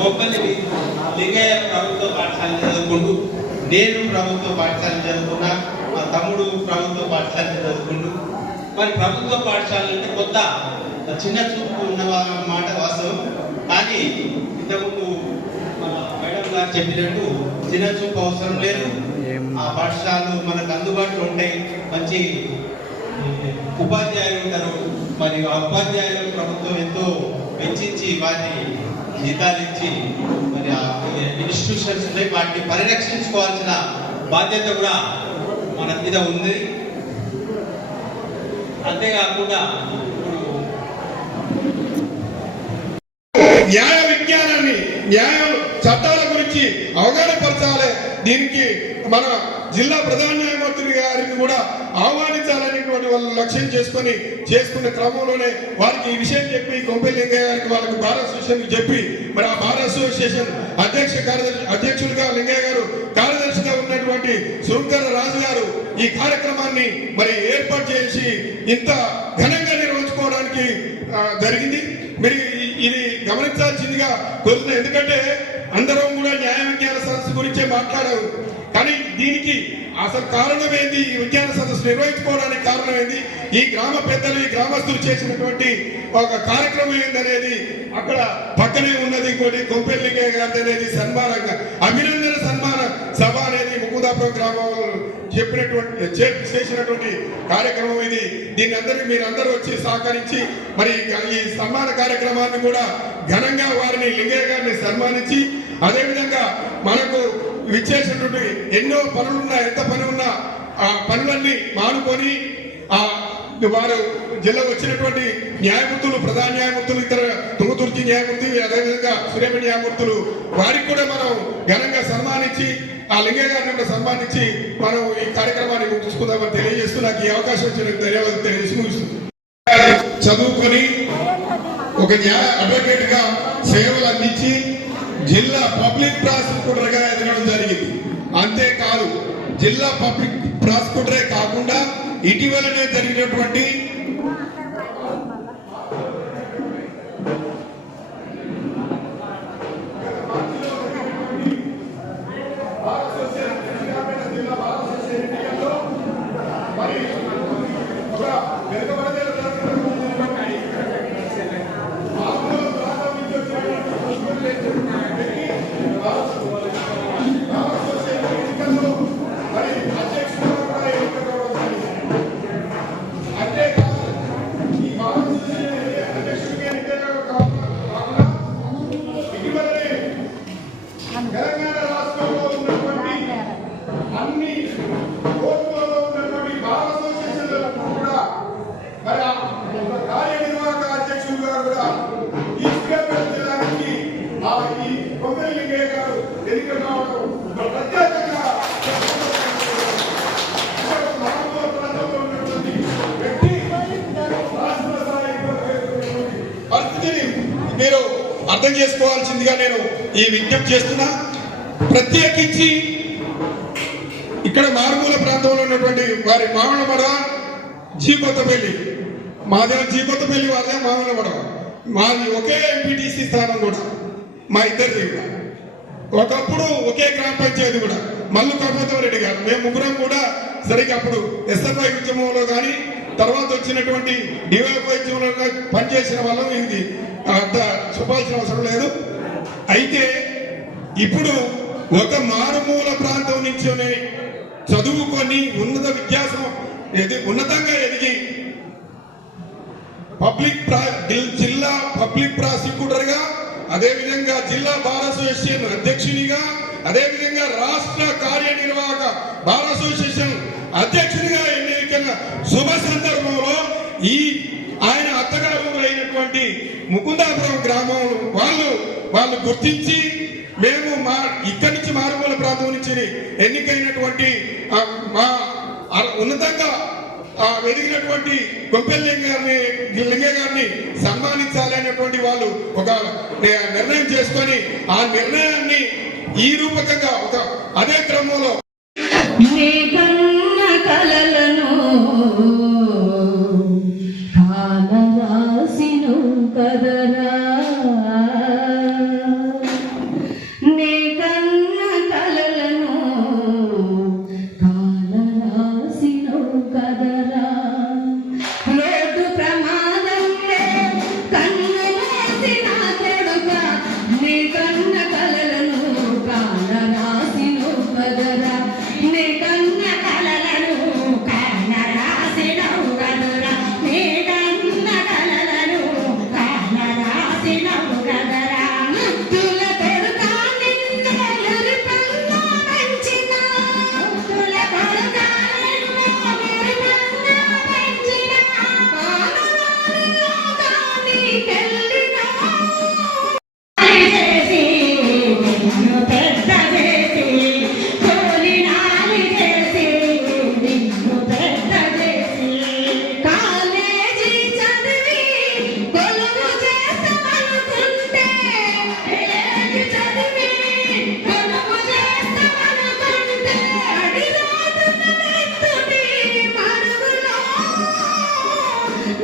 గొప్పల్లి లింగయ్య ప్రభుత్వ పాఠశాల చదువుకుంటూ నేను ప్రభుత్వ పాఠశాల చదువుకున్నా మా తమ్ముడు ప్రభుత్వ పాఠశాల చదువుకుంటూ. మరి ప్రభుత్వ పాఠశాల అంటే కొత్త చిన్న చూపు ఉన్న మాట వాస్తవం. కానీ ఇంతకుముందు మన మేడం గారు చెప్పినట్టు చిన్న చూపు అవసరం లేదు. ఆ పాఠశాలలు మనకు అందుబాటులో ఉంటాయి. మంచి ఉపాధ్యాయులు ఉంటారు. మరి ఆ ఉపాధ్యాయులు ప్రభుత్వం ఎంతో వెచ్చించి వారిని జీతాలు ఇచ్చి మరి ఆ ఇన్స్టిట్యూషన్స్ ఉన్నాయి వాటిని పరిరక్షించుకోవాల్సిన బాధ్యత కూడా మన మీద ఉంది. అంతేకాకుండా న్యాయ విజ్ఞానాన్ని న్యాయం మన జిల్లా ప్రధాన న్యాయమూర్తి గారిని కూడా ఆహ్వానించాలనేటువంటి వాళ్ళు లక్ష్యం చేసుకొని చేసుకున్న క్రమంలోనే వారికి ఈ విషయం చెప్పి కొంపెల్లి లింగయ్య గారికి వాళ్ళకి బార్ అసోసియేషన్ చెప్పి మరి ఆ బార్ అసోసియేషన్ అధ్యక్ష కార్యదర్శి అధ్యక్షులుగా లింగయ్య గారు కార్యదర్శిగా ఉన్నటువంటి సుంకర రాజు గారు ఈ కార్యక్రమాన్ని మరి ఏర్పాటు చేసి ఇంత ఘనంగా నిర్వహించుకోవడానికి జరిగింది. మరి ఇది గమనించాల్సిందిగా కోరుతున్నాను ఎందుకంటే అందరం కూడా న్యాయం మాట్లాడారు. కానీ దీనికి అసలు కారణం ఏంది ఈ ఉద్యాన సదస్సు నిర్వహించుకోవడానికి కారణం ఏంది ఈ గ్రామ పెద్దలు ఈ గ్రామస్తులు చేసినటువంటి ఒక కార్యక్రమం ఏందనేది అక్కడ పక్కనే ఉన్నది ఇంకోటి కొంపెల్లింగయ్య గారి అనేది సన్మానంగా అభినందన సన్మాన సభ అనేది ముకుందాపురం గ్రామంలో చెప్పినటువంటి చే- చేసినటువంటి కార్యక్రమం ఇది. దీన్ని అందరికీ మీరందరూ వచ్చి సహకరించి మరి ఈ సన్మాన కార్యక్రమాన్ని కూడా ఘనంగా వారిని లింగయ్య గారిని సన్మానించి అదేవిధంగా మనకు విచ్చేసినటువంటి ఎన్నో పనులున్నా ఎంత పని ఉన్నా ఆ పనులన్నీ మానుకొని ఆ వారు జిల్లా వచ్చినటువంటి న్యాయమూర్తులు ప్రధాన న్యాయమూర్తులు ఇతర తుంగతుర్తి న్యాయమూర్తి అదేవిధంగా సూర్యమ న్యాయమూర్తులు వారికి కూడా మనం ఘనంగా సన్మానించి ఆ లింగయ్య గారిని కూడా సన్మానించి మనం ఈ కార్యక్రమాన్ని ముగించుకుందామని తెలియజేస్తూ నాకు ఈ అవకాశం వచ్చిన ధన్యవాదాలు తెలియజేసి ముగిస్తుంది చదువుకొని ఒక న్యాయ అడ్వకేట్గా సేవలు అందించి జిల్లా పబ్లిక్ ప్రాసిక్యూటర్గా ఎదగడం జరిగింది. అంతేకాదు జిల్లా పబ్లిక్ ప్రాసిక్యూటరే కాకుండా ఇటీవలనే జరిగినటువంటి అర్థం చేసుకోవాల్సిందిగా నేను ఈ విజ్ఞప్తి చేస్తున్నా. ప్రత్యేకించి ఇక్కడ మారుమూల ప్రాంతంలో ఉన్నటువంటి వారి మామలమడ జీ కొత్తపల్లి మాదే జీ కొత్తపల్లి వారిదే మామలమడ. మాది ఒకే ఎంపీటీసీ స్థానం కూడా మా ఇద్దరిది కూడా ఒకప్పుడు ఒకే గ్రామ పంచాయతీ కూడా మల్లు కర్మతం రెడ్డి గారు. మేము ముగ్గురం కూడా సరిగ్గా అప్పుడు ఎస్ఎఫ్ఐ ఉద్యమంలో కానీ వచ్చినటువంటి డివైఎఫ్ఐ పనిచేసిన వాళ్ళం ఇది అంత చెప్పాల్సిన అవసరం లేదు. అయితే ఇప్పుడు ఒక మారుమూల ప్రాంతం నుంచోనే చదువుకొని ఉన్నత విద్యాసం ఎది ఉన్నతంగా ఎదిగి పబ్లిక్ జిల్లా పబ్లిక్ ప్రాసిక్యూటర్గా అదేవిధంగా జిల్లా బార్ అసోసియేషన్ అధ్యక్షునిగా అదేవిధంగా రాష్ట్ర కార్యనిర్వాహక బార్ అసోసియేషన్ అధ్యక్షుని ముకుందాపురం గ్రామం వాళ్ళు వాళ్ళు గుర్తించి మేము మా ఇక్కడి నుంచి మారుమూల ప్రాంతం నుంచి ఎన్నికైనటువంటి మా ఉన్నతంగా ఆ ఎదిగినటువంటి గొప్పెల్లింగ గారిని లింగ గారిని సన్మానించాలి అనేటువంటి వాళ్ళు ఒక నిర్ణయం చేసుకొని ఆ నిర్ణయాన్ని ఈ రూపకంగా ఒక అదే క్రమంలో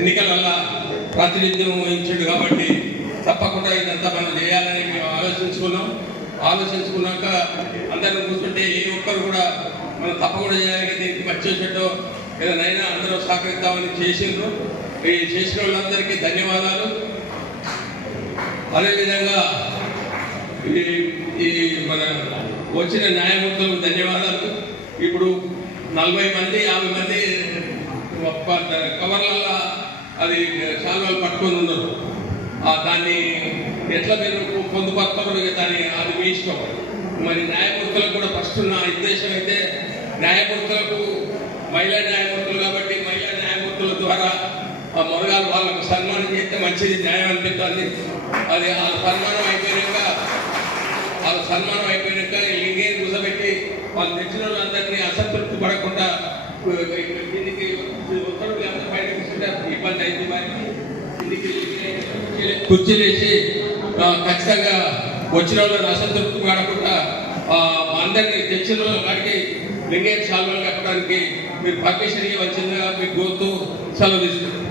ఎన్నికల వల్ల ప్రాతినిధ్యం వహించాడు కాబట్టి తప్పకుండా ఇదంతా మనం చేయాలని మేము ఆలోచించుకున్నాం. ఆలోచించుకున్నాక అందరం కూర్చుంటే ఏ ఒక్కరు కూడా మనం తప్పకుండా చేయాలి దీనికి మంచి చెడ్డో ఏదైనా అందరూ సహకరిద్దామని చేసిండ్రు. ఈ చేసిన వాళ్ళందరికీ ధన్యవాదాలు. అదేవిధంగా ఈ ఈ మన వచ్చిన న్యాయమూర్తులకు ధన్యవాదాలు. ఇప్పుడు నలభై మంది యాభై మంది ప- కవర్లల్లో అది శాల్వాలు పట్టుకొని ఉన్నారు దాన్ని ఎట్లా మీరు పొందుపరుతారో దాన్ని అది మీ ఇష్టం. మరి న్యాయమూర్తులకు కూడా ఫస్ట్ నా ఉద్దేశం అయితే న్యాయమూర్తులకు మహిళా న్యాయమూర్తులు కాబట్టి మహిళా న్యాయమూర్తుల ద్వారా ఆ మొరగాలు వాళ్ళకు సన్మానం చేస్తే మంచిది న్యాయం అనిపిస్తుంది. అది ఆ సన్మానం అయిపోయాక వాళ్ళ సన్మానం అయిపోయాక లింగేని కూసబెట్టి వాళ్ళు తెచ్చిన వాళ్ళందరినీ అసంతృప్తి పడకుండా కిందికి ఒక్కరు లేకపోతే బయటకు ఇబ్బంది అయింది వారికి కిందికి ఖచ్చితంగా వచ్చిన వాళ్ళని అసంతృప్తి పడకుండా ఆ, అందరినీ తెచ్చిన వాళ్ళ కాడికి లింగేని సాల్వాలు కట్టడానికి మీరు పర్మిషన్ ఇవ్వచ్చిందిగా మీకు కోరుతూ సెలవు తీసుకుంటాం